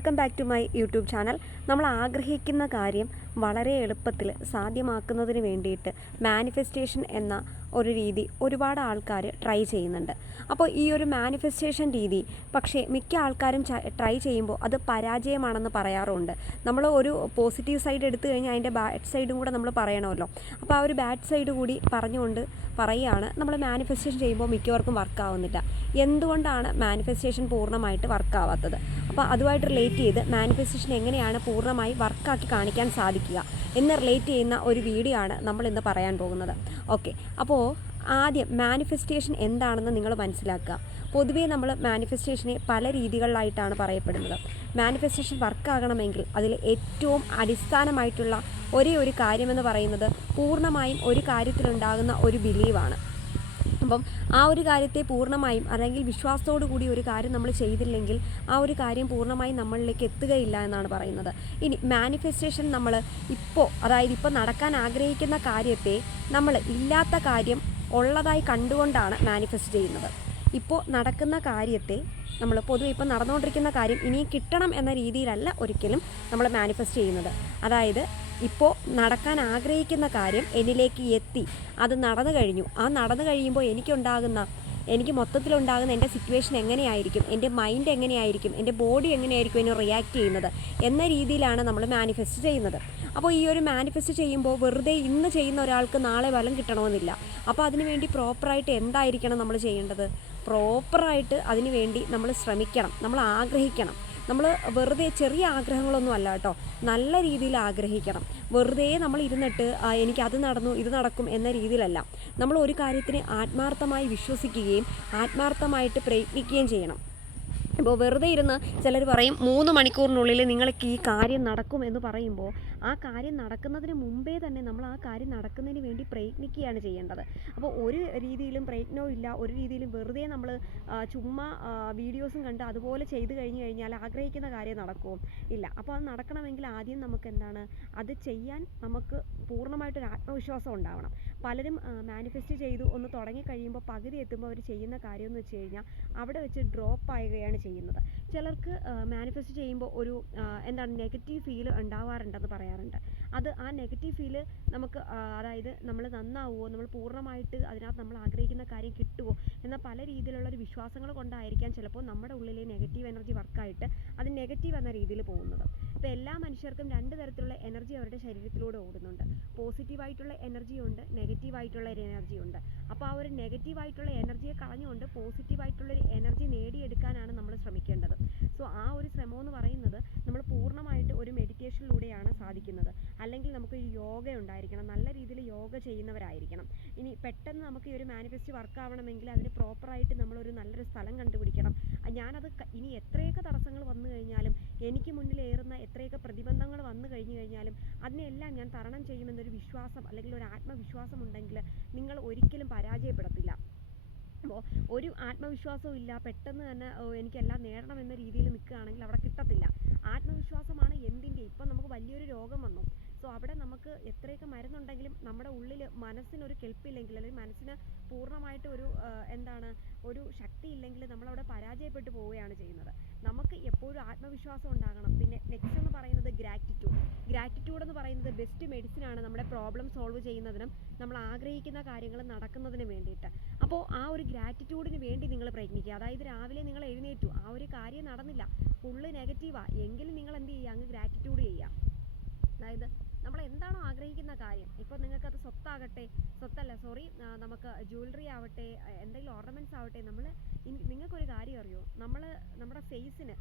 Welcome back to my YouTube channel. നമ്മൾ ആഗ്രഹിക്കുന്ന കാര്യം വളരെ എളുപ്പത്തിൽ സാധ്യമാക്കുന്നതിന് വേണ്ടിയിട്ട് മാനിഫെസ്റ്റേഷൻ എന്ന ഒരു രീതി ഒരുപാട് ആൾക്കാർ ട്രൈ ചെയ്യുന്നുണ്ട്. അപ്പോൾ ഈ ഒരു മാനിഫെസ്റ്റേഷൻ രീതി പക്ഷേ മിക്ക ആൾക്കാരും ട്രൈ ചെയ്യുമ്പോൾ അത് പരാജയമാണെന്ന് പറയാറുണ്ട്. നമ്മൾ ഒരു പോസിറ്റീവ് സൈഡ് എടുത്തു കഴിഞ്ഞാൽ അതിന്റെ ബാഡ് സൈഡും കൂടെ നമ്മൾ പറയണമല്ലോ. അപ്പോൾ ആ ഒരു ബാഡ് സൈഡ് കൂടി പറഞ്ഞുകൊണ്ട് പറയുകയാണ്. നമ്മൾ മാനിഫെസ്റ്റേഷൻ ചെയ്യുമ്പോൾ മിക്കവർക്കും വർക്കാവുന്നില്ല. എന്തുകൊണ്ടാണ് മാനിഫെസ്റ്റേഷൻ പൂർണമായിട്ട് വർക്കാവാത്തത് അപ്പോൾ അതുമായിട്ട് റിലേറ്റ് ചെയ്ത് മാനിഫെസ്റ്റേഷൻ എങ്ങനെയാണ് പൂർണമായി വർക്കാക്കി കാണിക്കാൻ സാധിക്കുക എന്ന് റിലേറ്റ് ചെയ്യുന്ന ഒരു വീഡിയോ ആണ് നമ്മൾ ഇന്ന് പറയാൻ പോകുന്നത്. ഓക്കെ അപ്പോൾ ആദ്യം മാനിഫെസ്റ്റേഷൻ എന്താണെന്ന് നിങ്ങൾ മനസ്സിലാക്കുക. പൊതുവേ നമ്മൾ മാനിഫെസ്റ്റേഷനെ പല രീതികളിലായിട്ടാണ് പറയപ്പെടുന്നത്. മാനിഫെസ്റ്റേഷൻ വർക്കാകണമെങ്കിൽ അതിൽ ഏറ്റവും അടിസ്ഥാനമായിട്ടുള്ള ഒരേ ഒരു കാര്യമെന്ന് പറയുന്നത് പൂർണമായും ഒരു കാര്യത്തിലുണ്ടാകുന്ന ഒരു ബിലീവാണ് അപ്പം ആ ഒരു കാര്യത്തെ പൂർണമായും അല്ലെങ്കിൽ വിശ്വാസത്തോടു കൂടി ഒരു കാര്യം നമ്മൾ ചെയ്തില്ലെങ്കിൽ ആ ഒരു കാര്യം പൂർണമായും നമ്മളിലേക്ക് എത്തുകയില്ല എന്നാണ് പറയുന്നത്. ഇനി മാനിഫെസ്റ്റേഷൻ നമ്മൾ ഇപ്പോൾ അതായത് ഇപ്പോൾ നടക്കാൻ ആഗ്രഹിക്കുന്ന കാര്യത്തെ നമ്മൾ ഇല്ലാത്ത കാര്യം ഉള്ളതായി കണ്ടുകൊണ്ടാണ് മാനിഫെസ്റ്റ് ചെയ്യുന്നത്. ഇപ്പോൾ നടക്കുന്ന കാര്യത്തെ നമ്മൾ പൊതുവെ ഇപ്പോൾ നടന്നുകൊണ്ടിരിക്കുന്ന കാര്യം ഇനി കിട്ടണം എന്ന രീതിയിലല്ല ഒരിക്കലും നമ്മൾ മാനിഫെസ്റ്റ് ചെയ്യുന്നത്. അതായത് ഇപ്പോൾ നടക്കാൻ ആഗ്രഹിക്കുന്ന കാര്യം എന്നിലേക്ക് എത്തി. അത് നടന്നു കഴിഞ്ഞു. ആ നടന്നു കഴിയുമ്പോൾ എനിക്കുണ്ടാകുന്ന എനിക്ക് മൊത്തത്തിലുണ്ടാകുന്ന എന്റെ സിറ്റുവേഷൻ എങ്ങനെയായിരിക്കും? എന്റെ മൈൻഡ് എങ്ങനെയായിരിക്കും? എന്റെ ബോഡി എങ്ങനെയായിരിക്കും എന്നെ റിയാക്ട് ചെയ്യുന്നത് എന്ന രീതിയിലാണ് നമ്മൾ മാനിഫെസ്റ്റ് ചെയ്യുന്നത്. അപ്പോൾ ഈ ഒരു മാനിഫെസ്റ്റ് ചെയ്യുമ്പോൾ വെറുതെ ഇന്ന് ചെയ്യുന്ന ഒരാൾക്ക് നാളെ ഫലം കിട്ടണമെന്നില്ല. അപ്പോൾ അതിനുവേണ്ടി പ്രോപ്പറായിട്ട് എന്തായിരിക്കണം നമ്മൾ ചെയ്യേണ്ടത്? പ്രോപ്പറായിട്ട് അതിനുവേണ്ടി നമ്മൾ ശ്രമിക്കണം. നമ്മൾ ആഗ്രഹിക്കണം. നമ്മൾ വെറുതെ ചെറിയ ആഗ്രഹങ്ങളൊന്നും അല്ല കേട്ടോ. നല്ല രീതിയിൽ ആഗ്രഹിക്കണം. വെറുതെ നമ്മൾ ഇരുന്നിട്ട് എനിക്ക് അത് നടന്നു ഇത് നടക്കും എന്ന രീതിയിലല്ല. നമ്മൾ ഒരു കാര്യത്തിന് ആത്മാർത്ഥമായി വിശ്വസിക്കുകയും ആത്മാർത്ഥമായിട്ട് പ്രയത്നിക്കുകയും ചെയ്യണം. ഇപ്പോൾ വെറുതെ ഇരുന്ന് ചിലർ പറയും മൂന്ന് മണിക്കൂറിനുള്ളിൽ നിങ്ങൾക്ക് ഈ കാര്യം നടക്കും എന്ന് പറയുമ്പോൾ ആ കാര്യം നടക്കുന്നതിന് മുമ്പേ തന്നെ നമ്മൾ ആ കാര്യം നടക്കുന്നതിന് വേണ്ടി പ്രയത്നിക്കുകയാണ് ചെയ്യേണ്ടത്. അപ്പോൾ ഒരു രീതിയിലും പ്രയത്നവും ഇല്ല. ഒരു രീതിയിലും വെറുതെ നമ്മൾ ചുമ്മാ വീഡിയോസും കണ്ട് അതുപോലെ ചെയ്തു കഴിഞ്ഞു കഴിഞ്ഞാൽ ആഗ്രഹിക്കുന്ന കാര്യം നടക്കുമോ ഇല്ല. അപ്പോൾ അത് നടക്കണമെങ്കിൽ ആദ്യം നമുക്ക് എന്താണ് അത് ചെയ്യാൻ നമുക്ക് പൂർണമായിട്ടൊരു ആത്മവിശ്വാസം ഉണ്ടാവണം. പലരും മാനിഫെസ്റ്റ് ചെയ്തു ഒന്ന് തുടങ്ങി കഴിയുമ്പോൾ പകുതി എത്തുമ്പോൾ അവർ ചെയ്യുന്ന കാര്യം എന്ന് വെച്ച് കഴിഞ്ഞാൽ അവിടെ വെച്ച് ഡ്രോപ്പ് ആവുകയാണ് ചെയ്യുന്നത്. ചിലർക്ക് മാനിഫെസ്റ്റ് ചെയ്യുമ്പോൾ ഒരു എന്താണ് നെഗറ്റീവ് ഫീൽ ഉണ്ടാവാറുണ്ടെന്ന് പറയാറുണ്ട്. അത് ആ നെഗറ്റീവ് ഫീൽ നമുക്ക് അതായത് നമ്മൾ നന്നാവുമോ നമ്മൾ പൂർണമായിട്ട് അതിനകത്ത് നമ്മൾ ആഗ്രഹിക്കുന്ന കാര്യം കിട്ടുമോ എന്ന പല രീതിയിലുള്ള ഒരു വിശ്വാസങ്ങൾ കൊണ്ടായിരിക്കാം ചിലപ്പോൾ നമ്മുടെ ഉള്ളിലെ നെഗറ്റീവ് എനർജി വർക്കായിട്ട് അത് നെഗറ്റീവ് എന്ന രീതിയിൽ പോകുന്നത്. ഇപ്പോൾ എല്ലാ മനുഷ്യർക്കും രണ്ട് തരത്തിലുള്ള എനർജി അവരുടെ ശരീരത്തിലൂടെ ഓടുന്നുണ്ട്. പോസിറ്റീവായിട്ടുള്ള എനർജി ഉണ്ട് നെഗറ്റീവായിട്ടുള്ള ഒരു എനർജി ഉണ്ട്. അപ്പോൾ ആ ഒരു നെഗറ്റീവായിട്ടുള്ള എനർജിയെ കളഞ്ഞുകൊണ്ട് പോസിറ്റീവായിട്ടുള്ള ഒരു എനർജി നേടിയെടുക്കാനാണ് നമ്മൾ ശ്രമിക്കേണ്ടത്. സോ ആ ഒരു ശ്രമം എന്ന് പറയുന്നത് നമ്മൾ പൂർണമായിട്ട് ഒരു മെഡിറ്റേഷനിലൂടെയാണ് സാധിക്കുന്നത്. അല്ലെങ്കിൽ നമുക്ക് യോഗ ഉണ്ടായിരിക്കണം നല്ല രീതിയിൽ യോഗ ചെയ്യുന്നവരായിരിക്കണം. ഇനി പെട്ടെന്ന് നമുക്ക് ഈ ഒരു മാനിഫെസ്റ്റ് വർക്ക് ആവണമെങ്കിൽ അതിന് പ്രോപ്പറായിട്ട് നമ്മളൊരു നല്ലൊരു സ്ഥലം കണ്ടുപിടിക്കണം. ഞാനത് ഇനി എത്രയൊക്കെ തടസ്സങ്ങൾ വന്നു കഴിഞ്ഞാലും എനിക്ക് മുന്നിൽ ഏറുന്ന എത്രയൊക്കെ പ്രതിബന്ധങ്ങൾ വന്നു കഴിഞ്ഞു കഴിഞ്ഞാലും അതിനെല്ലാം ഞാൻ തരണം ചെയ്യുമെന്നൊരു വിശ്വാസം അല്ലെങ്കിൽ ഒരു ആത്മവിശ്വാസം ഉണ്ടെങ്കിൽ നിങ്ങൾ ഒരിക്കലും പരാജയപ്പെടത്തില്ല. അപ്പോൾ ഒരു ആത്മവിശ്വാസവും ഇല്ല. പെട്ടെന്ന് തന്നെ എനിക്കെല്ലാം നേടണമെന്ന രീതിയിൽ നിൽക്കുകയാണെങ്കിൽ അവിടെ കിട്ടത്തില്ല. ആത്മവിശ്വാസമാണ് എന്തിന്റെ? ഇപ്പം നമുക്ക് വലിയൊരു രോഗം വന്നു. സോ അവിടെ നമുക്ക് എത്രയൊക്കെ മരുന്നുണ്ടെങ്കിലും നമ്മുടെ ഉള്ളിൽ മനസ്സിനൊരു കെൽപ്പില്ലെങ്കിൽ അല്ലെങ്കിൽ മനസ്സിന് പൂർണമായിട്ട് ഒരു എന്താണ് ഒരു ശക്തി ഇല്ലെങ്കിൽ നമ്മളവിടെ പരാജയപ്പെട്ടു പോവുകയാണ് ചെയ്യുന്നത്. നമുക്ക് എപ്പോഴും ആത്മവിശ്വാസം ഉണ്ടാകണം. പിന്നെ നെക്സ്റ്റ് എന്ന് പറയുന്നത് എന്ന് പറയുന്നത് ബെസ്റ്റ് മെഡിസിൻ ആണ് നമ്മുടെ പ്രോബ്ലം സോൾവ് ചെയ്യുന്നതിനും നമ്മൾ ആഗ്രഹിക്കുന്ന കാര്യങ്ങൾ നടക്കുന്നതിനും വേണ്ടിയിട്ട്. അപ്പോൾ ആ ഒരു ഗ്രാറ്റിറ്റ്യൂഡിന് വേണ്ടി നിങ്ങൾ പ്രയത്നിക്കുക. അതായത് രാവിലെ നിങ്ങൾ എഴുന്നേറ്റു. ആ ഒരു കാര്യം നടന്നില്ല. ഫുള്ള് നെഗറ്റീവാണ് എങ്കിലും നിങ്ങൾ എന്ത് ചെയ്യുക? അങ്ങ് ഗ്രാറ്റിറ്റ്യൂഡ് ചെയ്യുക. അതായത് നമ്മൾ എന്താണോ ആഗ്രഹിക്കുന്ന കാര്യം. ഇപ്പോൾ നിങ്ങൾക്കത് സ്വത്താകട്ടെ സ്വത്തല്ല സോറി നമുക്ക് ജ്വല്ലറി ആവട്ടെ എന്തെങ്കിലും ഓർണമെന്റ്സ് ആവട്ടെ നമ്മൾ നിങ്ങൾക്കൊരു കാര്യം അറിയോ? നമ്മൾ നമ്മുടെ ഫേസിന്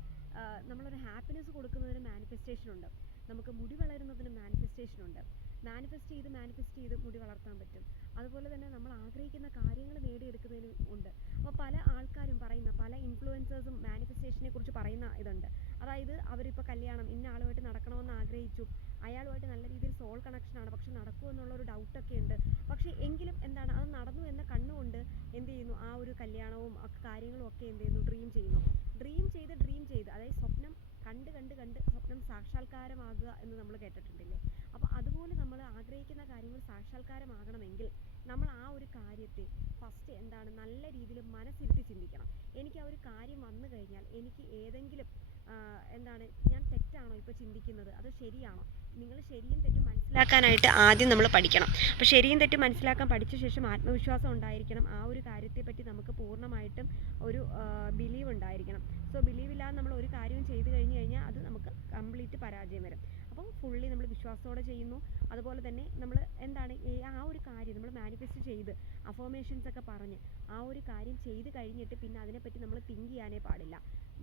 നമ്മളൊരു ഹാപ്പിനെസ് കൊടുക്കുന്നതിന് മാനിഫെസ്റ്റേഷൻ ഉണ്ട്. നമുക്ക് മുടി വളരുന്നതിന് മാനിഫെസ്റ്റേഷൻ ഉണ്ട്. മാനിഫെസ്റ്റ് ചെയ്ത് മാനിഫെസ്റ്റ് ചെയ്ത് മുടി വളർത്താൻ പറ്റും. അതുപോലെ തന്നെ നമ്മൾ ആഗ്രഹിക്കുന്ന കാര്യങ്ങൾ നേടിയെടുക്കുന്നതിനും ഉണ്ട്. അപ്പോൾ പല ആൾക്കാരും പറയുന്ന പല ഇൻഫ്ലുവൻസേഴ്സും മാനിഫെസ്റ്റേഷനെ കുറിച്ച് പറയുന്ന ഇതുണ്ട്. അതായത് അവരിപ്പോൾ കല്യാണം ഇന്ന ആളുമായിട്ട് നടക്കണമെന്ന് ആഗ്രഹിച്ചു. അയാളുമായിട്ട് നല്ല രീതിയിൽ സോൾ കണക്ഷനാണ് പക്ഷെ നടക്കുമോ എന്നുള്ളൊരു ഡൗട്ടൊക്കെ ഉണ്ട്. പക്ഷേ എങ്കിലും എന്താണ് അത് നടന്നു എന്ന കണ്ണുകൊണ്ട് എന്ത് ചെയ്യുന്നു? ആ ഒരു കല്യാണവും കാര്യങ്ങളും ഒക്കെ എന്ത് ചെയ്യുന്നു? ഡ്രീം ചെയ്യുന്നു. ഡ്രീം ചെയ്ത് ഡ്രീം ചെയ്ത് അതായത് സ്വപ്നം കണ്ട് കണ്ട് കണ്ട് സ്വപ്നം സാക്ഷാത്കാരമാകുക എന്ന് നമ്മൾ കേട്ടിട്ടുണ്ടില്ലേ? അപ്പോൾ അതുപോലെ നമ്മൾ ആഗ്രഹിക്കുന്ന കാര്യങ്ങൾ സാക്ഷാത്കാരമാകണമെങ്കിൽ നമ്മൾ ആ ഒരു കാര്യത്തെ ഫസ്റ്റ് എന്താണ് നല്ല രീതിയിൽ മനസ്സിരുത്തി ചിന്തിക്കണം. എനിക്ക് ആ ഒരു കാര്യം വന്നു കഴിഞ്ഞാൽ എനിക്ക് ഏതെങ്കിലും എന്താണ്? ഞാൻ തെറ്റാണോ ഇപ്പോൾ ചിന്തിക്കുന്നത്? അത് ശരിയാണോ? നിങ്ങൾ ശരിയും തെറ്റും മനസ്സിലാക്കാനായിട്ട് ആദ്യം നമ്മൾ പഠിക്കണം. അപ്പോൾ ശരിയും തെറ്റും മനസ്സിലാക്കാൻ പഠിച്ച ശേഷം ആത്മവിശ്വാസം ഉണ്ടായിരിക്കണം. ആ ഒരു കാര്യത്തെപ്പറ്റി നമുക്ക് പൂർണമായിട്ടും ഒരു ബിലീവ് ഉണ്ടായിരിക്കണം. സോ ബിലീവ് ഇല്ലാതെ നമ്മൾ ഒരു കാര്യവും ചെയ്തു കഴിഞ്ഞു കഴിഞ്ഞാൽ അത് നമുക്ക് കംപ്ലീറ്റ് പരാജയം വരും. അപ്പോൾ ഫുള്ളി നമ്മൾ വിശ്വാസത്തോടെ ചെയ്യുന്നു. അതുപോലെ തന്നെ നമ്മൾ എന്താണ് ആ ഒരു കാര്യം നമ്മൾ മാനിഫെസ്റ്റ് ചെയ്ത് അഫോമേഷൻസ് ഒക്കെ പറഞ്ഞ് ആ ഒരു കാര്യം ചെയ്ത് കഴിഞ്ഞിട്ട് പിന്നെ അതിനെപ്പറ്റി നമ്മൾ തിങ്ക് ചെയ്യാനേ പാടില്ല.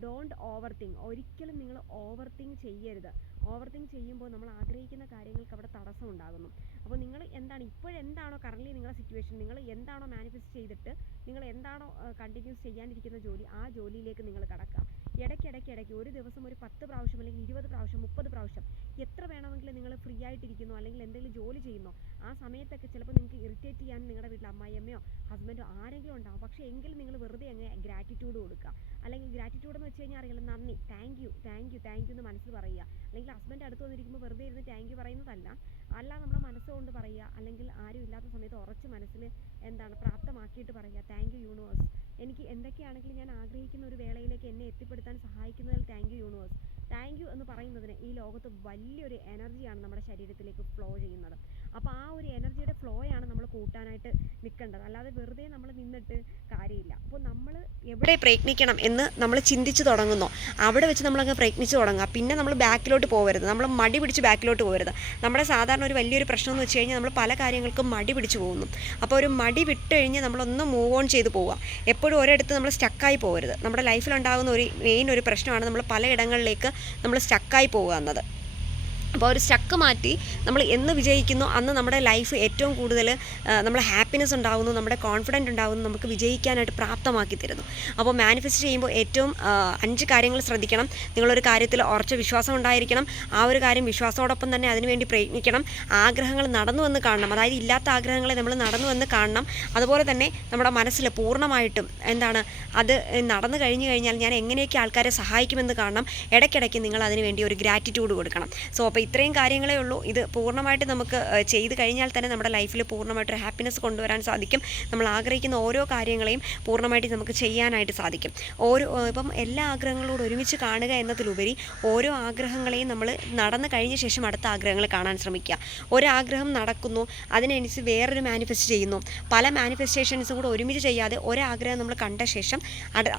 ഡോണ്ട് ഓവർ തിങ്ക് ഒരിക്കലും നിങ്ങൾ ഓവർ തിങ്ക് ചെയ്യരുത്. ഓവർ തിങ്ക് ചെയ്യുമ്പോൾ നമ്മൾ ആഗ്രഹിക്കുന്ന കാര്യങ്ങൾക്ക് അവിടെ തടസ്സം ഉണ്ടാകുന്നു. അപ്പോൾ നിങ്ങൾ എന്താണ് ഇപ്പോഴെന്താണോ കറൻലി നിങ്ങളുടെ സിറ്റുവേഷൻ നിങ്ങൾ എന്താണോ മാനിഫെസ്റ്റ് ചെയ്തിട്ട് നിങ്ങൾ എന്താണോ കണ്ടിന്യൂസ് ചെയ്യാനിരിക്കുന്ന ജോലി ആ ജോലിയിലേക്ക് നിങ്ങൾ കടക്കുക. ഇടയ്ക്കിടയ്ക്ക് ഇടയ്ക്ക് ഒരു ദിവസം ഒരു പത്ത് പ്രാവശ്യം അല്ലെങ്കിൽ ഇരുപത് പ്രാവശ്യം മുപ്പത് പ്രാവശ്യം എത്ര വേണമെങ്കിലും നിങ്ങൾ ആയിട്ടിരിക്കുന്നു അല്ലെങ്കിൽ എന്തെങ്കിലും ജോലി ചെയ്യുന്നു ആ സമയത്തൊക്കെ ചിലപ്പോൾ നിങ്ങൾക്ക് ഇറിറ്റേറ്റ് ചെയ്യാൻ നിങ്ങളുടെ വീട്ടിൽ അമ്മായിയമ്മയോ ഹസ്ബൻഡോ ആരെങ്കിലും ഉണ്ടാവും. പക്ഷേ എങ്കിലും നിങ്ങൾ വെറുതെ അങ്ങ് ഗ്രാറ്റിറ്റ്യൂഡ് കൊടുക്കുക. അല്ലെങ്കിൽ ഗ്രാറ്റിറ്റ്യൂഡ് എന്ന് വെച്ച് കഴിഞ്ഞാൽ അറിയില്ല നന്ദി thank you thank you thank you എന്ന് മനസ്സിൽ പറയുക. അല്ലെങ്കിൽ ഹസ്ബൻഡ് അടുത്ത് വന്നിരിക്കുമ്പോൾ വെറുതെ ഇരുന്ന് താങ്ക് യു പറയുന്നതല്ല. അല്ല നമ്മൾ മനസ്സുകൊണ്ട് പറയുക അല്ലെങ്കിൽ ആരും ഇല്ലാത്ത സമയത്ത് ഉറച്ച് മനസ്സിൽ എന്താണ് പ്രാപ്തമാക്കിയിട്ട് പറയുക താങ്ക് യു യൂണിവേഴ്സ് എനിക്ക് എന്തൊക്കെയാണെങ്കിലും ഞാൻ ആഗ്രഹിക്കുന്ന ഒരു വേളയിലേക്ക് എന്നെ എത്തിപ്പെടുത്താൻ സഹായിക്കുന്നതിൽ thank you universe thank you എന്ന് പറയുന്നതിന് ഈ ലോകത്ത് വലിയൊരു എനർജിയാണ് നമ്മുടെ ശരീരത്തിലേക്ക് ഫ്ലോ ചെയ്യുന്നത്. അപ്പോൾ ആ ഒരു എനർജിയുടെ ഫ്ലോയാണ് നമ്മൾ കൂട്ടാനായിട്ട് നിൽക്കേണ്ടത്. അല്ലാതെ വെറുതെ നമ്മൾ നിന്നിട്ട് കാര്യമില്ല. അപ്പോൾ നമ്മൾ എവിടെ പ്രയത്നിക്കണം എന്ന് നമ്മൾ ചിന്തിച്ച് തുടങ്ങുന്നു. അവിടെ വെച്ച് നമ്മളങ്ങ് പ്രയത്നിച്ച് തുടങ്ങുക. പിന്നെ നമ്മൾ ബാക്കിലോട്ട് പോകരുത് നമ്മൾ മടി പിടിച്ച് ബാക്കിലോട്ട് പോകരുത് നമ്മുടെ സാധാരണ ഒരു വലിയൊരു പ്രശ്നം എന്ന് വെച്ച് കഴിഞ്ഞാൽ നമ്മൾ പല കാര്യങ്ങൾക്കും മടി പിടിച്ച് പോകുന്നു. അപ്പോൾ ഒരു മടി വിട്ട് കഴിഞ്ഞ് നമ്മളൊന്ന് മൂവ് ഓൺ ചെയ്ത് പോവുക. എപ്പോഴും ഒരിടത്ത് നമ്മൾ സ്റ്റക്കായി പോകരുത് നമ്മുടെ ലൈഫിലുണ്ടാകുന്ന ഒരു മെയിൻ ഒരു പ്രശ്നമാണ് നമ്മൾ പലയിടങ്ങളിലേക്ക് നമ്മൾ സ്റ്റക്കായി പോകുക എന്നത്. അപ്പോൾ ഒരു സ്റ്റക്ക് മാറ്റി നമ്മൾ എന്ന് വിജയിക്കുന്നു അന്ന് നമ്മുടെ ലൈഫ് ഏറ്റവും കൂടുതൽ നമ്മൾ ഹാപ്പിനെസ് ഉണ്ടാകുന്നു നമ്മുടെ കോൺഫിഡന്റ് ഉണ്ടാകുന്നു നമുക്ക് വിജയിക്കാനായിട്ട് പ്രാപ്തമാക്കി തരുന്നു. അപ്പോൾ മാനിഫെസ്റ്റ് ചെയ്യുമ്പോൾ ഏറ്റവും അഞ്ച് കാര്യങ്ങൾ ശ്രദ്ധിക്കണം. നിങ്ങളൊരു കാര്യത്തിൽ ഉറച്ച വിശ്വാസം ഉണ്ടായിരിക്കണം. ആ ഒരു കാര്യം വിശ്വാസത്തോടൊപ്പം തന്നെ അതിനുവേണ്ടി പ്രയത്നിക്കണം. ആഗ്രഹങ്ങൾ നടന്നു വന്ന് കാണണം. അതായത് ഇല്ലാത്ത ആഗ്രഹങ്ങളെ നമ്മൾ നടന്നു വന്ന് കാണണം. അതുപോലെ തന്നെ നമ്മുടെ മനസ്സിൽ പൂർണമായിട്ടും എന്താണ് അത് നടന്നു കഴിഞ്ഞു കഴിഞ്ഞാൽ ഞാൻ എങ്ങനെയൊക്കെ ആൾക്കാരെ സഹായിക്കുമെന്ന് കാണണം. ഇടയ്ക്കിടയ്ക്ക് നിങ്ങൾ അതിനുവേണ്ടി ഒരു ഗ്രാറ്റിറ്റ്യൂഡ് കൊടുക്കണം. സോ അപ്പോൾ ഇത്രയും കാര്യങ്ങളേ ഉള്ളൂ. ഇത് പൂർണമായിട്ട് നമുക്ക് ചെയ്ത് കഴിഞ്ഞാൽ തന്നെ നമ്മുടെ ലൈഫിൽ പൂർണമായിട്ടൊരു ഹാപ്പിനെസ് കൊണ്ടുവരാൻ സാധിക്കും. നമ്മൾ ആഗ്രഹിക്കുന്ന ഓരോ കാര്യങ്ങളെയും പൂർണമായിട്ട് നമുക്ക് ചെയ്യാനായിട്ട് സാധിക്കും. ഓരോ ഇപ്പം എല്ലാ ആഗ്രഹങ്ങളോടും ഒരുമിച്ച് കാണുക എന്നതിലുപരി ഓരോ ആഗ്രഹങ്ങളെയും നമ്മൾ നടന്നു കഴിഞ്ഞ ശേഷം അടുത്ത ആഗ്രഹങ്ങൾ കാണാൻ ശ്രമിക്കുക. ഒരാഗ്രഹം നടക്കുന്നു അതിനനുസരിച്ച് വേറൊരു മാനിഫെസ്റ്റ് ചെയ്യുന്നു. പല മാനിഫെസ്റ്റേഷൻസും കൂടെ ഒരുമിച്ച് ചെയ്യാതെ ഒരാഗ്രഹം നമ്മൾ കണ്ട ശേഷം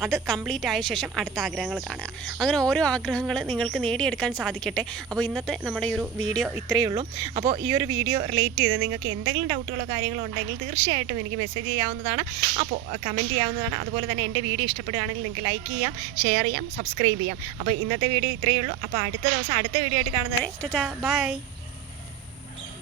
അത് കംപ്ലീറ്റ് ആയ ശേഷം അടുത്ത ആഗ്രഹങ്ങൾ കാണുക. അങ്ങനെ ഓരോ ആഗ്രഹങ്ങൾ നിങ്ങൾക്ക് നേടിയെടുക്കാൻ സാധിക്കട്ടെ. അപ്പോൾ ഇന്നത്തെ നമ്മുടെ ഈ ഒരു വീഡിയോ ഇത്രയേ ഉള്ളൂ. അപ്പോൾ ഈ ഒരു വീഡിയോ റിലേറ്റ് ചെയ്ത് നിങ്ങൾക്ക് എന്തെങ്കിലും ഡൗട്ടുകളോ കാര്യങ്ങളോ ഉണ്ടെങ്കിൽ തീർച്ചയായിട്ടും എനിക്ക് മെസ്സേജ് ചെയ്യാവുന്നതാണ്. അപ്പോൾ കമന്റ് ചെയ്യാവുന്നതാണ്. അതുപോലെ തന്നെ എന്റെ വീഡിയോ ഇഷ്ടപ്പെടുകയാണെങ്കിൽ നിങ്ങൾക്ക് ലൈക്ക് ചെയ്യാം ഷെയർ ചെയ്യാം സബ്സ്ക്രൈബ് ചെയ്യാം. അപ്പോൾ ഇന്നത്തെ വീഡിയോ ഇത്രയേ ഉള്ളൂ. അപ്പോൾ അടുത്ത ദിവസം അടുത്ത വീഡിയോ ആയിട്ട് കാണുന്നവരെ ബൈ.